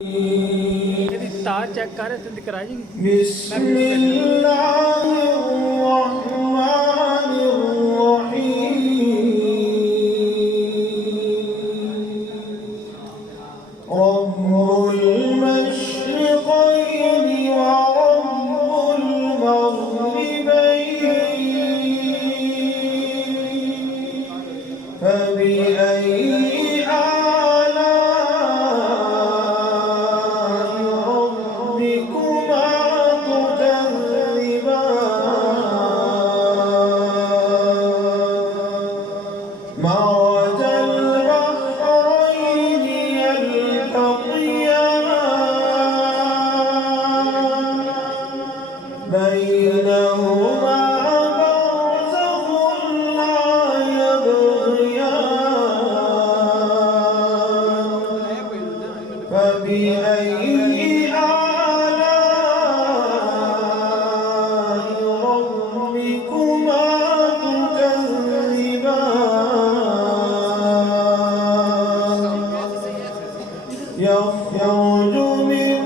यदि तार चेक कर तो दिक्कत आ जाएगी। रब्बुल मशरिक़ैनि व रब्बुल मग़रिबैनि फबिअय्यि आलाइ रब्बिकुमा तुकज़्ज़िबान مرج البحرين يلتقيان بينهما برزخ لا يبغيان فبأي آلاء ربكما تكذبان يخرج من